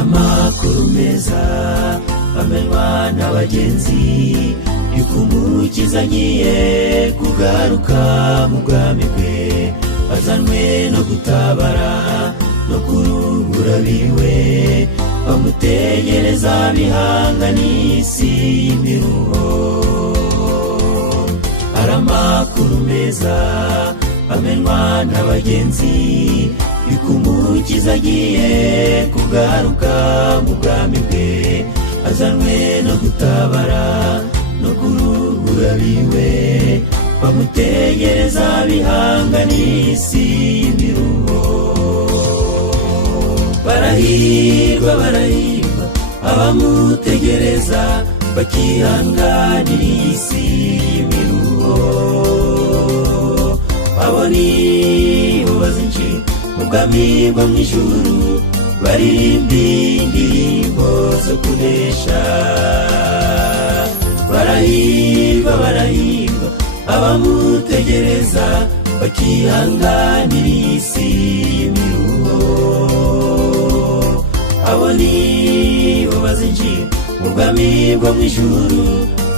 Amakuru meza amenywa n'abagenzi yuko umukiza agiye kugaruka mu bwami bwe, azanwe no gutabara no kuruhura biwe bamutegereza bihanganiye isi y'imiruho. Amakuru meza amenywa n'abagenzi yuko umukiza agiye kugaruka mu bwami bwe, azanwe no gutabara no kuruhura biwe bamutegereza bihanganiye isi y'imiruho. Barahirwa barahirwa abamutegereza bakihanganira isi y'imiruho, abo nibo bazinjira mu bwami bwo mu ijuru, baririmba indirimbo zo kunesha. Barahirwa barahirwa abamutegereza bakihanganira isi y'imiruho, abo nibo bazinjira mu bwami bwo mu ijuru,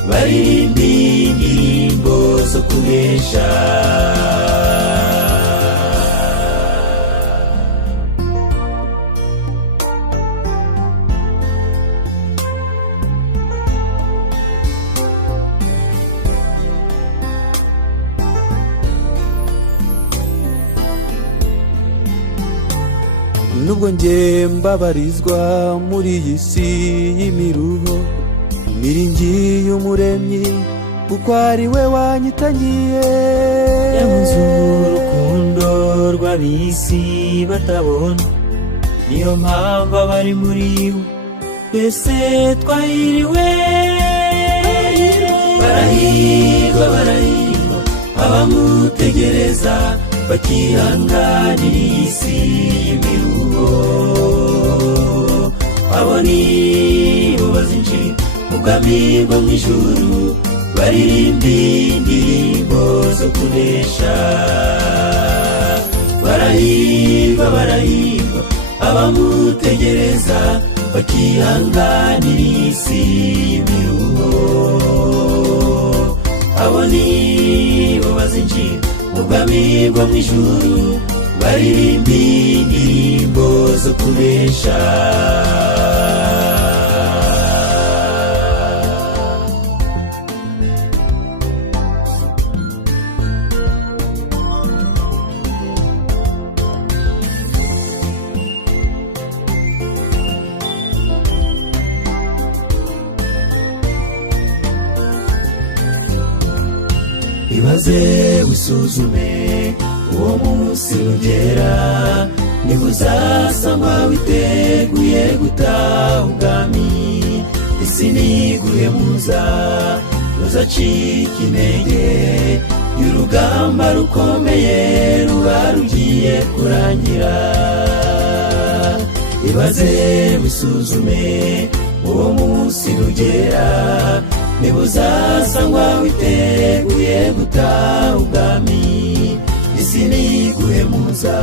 baririmba indirimbo zo kunesha. Nubwo njye mbabarizwa muri iyi si y'imiruho, niringiye umuremyi kuko ari we wanyitangiye. Yamunze urukundo rw'ab'isi batabona, niyo mpamvu abari muri we twese twahiriwe. Barahirwa barahirwa abamutegereza bakihanganira isi y'imiruho, abo nibo bazinjira mu bwami bwo mu ijuru, baririmba indirimbo zo kunesha. Barahirwa barahirwa abamutegereza bakihanganira isi y'imiruho, abo nibo bazinjira mu bwami bwo mu ijuru, baririmba indirimbo zo kunesha. Ibaze wisuzume uwo munsi nugera, niba uzasanga witeguye gutaha ubwami, isi niguhemuza uzacika intege y'urugamba rukomeye ruba rugiye kurangira. Ibaze wisuzume uwo munsi nugera, niba uzasanga witeguye gutaha ubwami, isi niguhemuza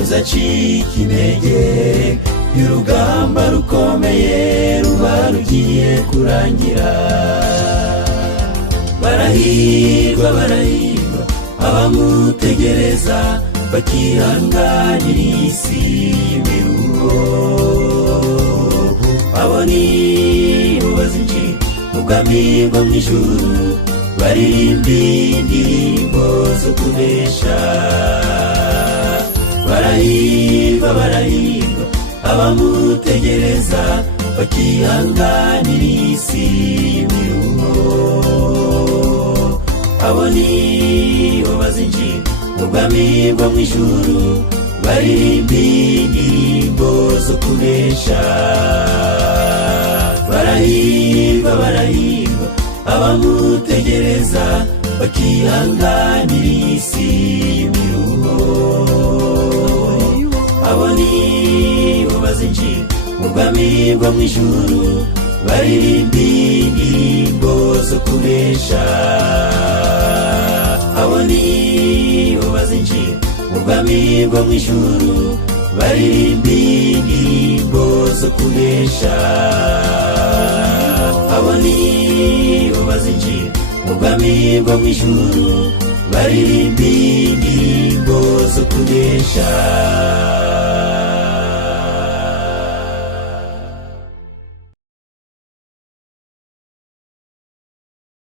uzacika intege y'urugamba rukomeye ruba rugiye kurangira. Barahirwa barahirwa abamutegereza bakihanganira isi y'imiruho, abo nibo bazinjira mu bwami bwo mu ijuru, baririmba indirimbo zo kunesha. Barahirwa barahirwa abamutegereza bakihanganira isi y'imiruho, abo nibo bazinjira mu bwami bwo mu ijuru, baririmba indirimbo zo kunesha. Barahirwa barahirwa abamutegereza bakihanganira isi ubwami bwo mu ijuru baririmba indirimbo zo kunesha. Abo nibo bazinjira mu bwami bwo mu ijuru baririmba indirimbo zo kunesha. Abo nibo bazinjira mu bwami bwo mu ijuru baririmba indirimbo zo kunesha.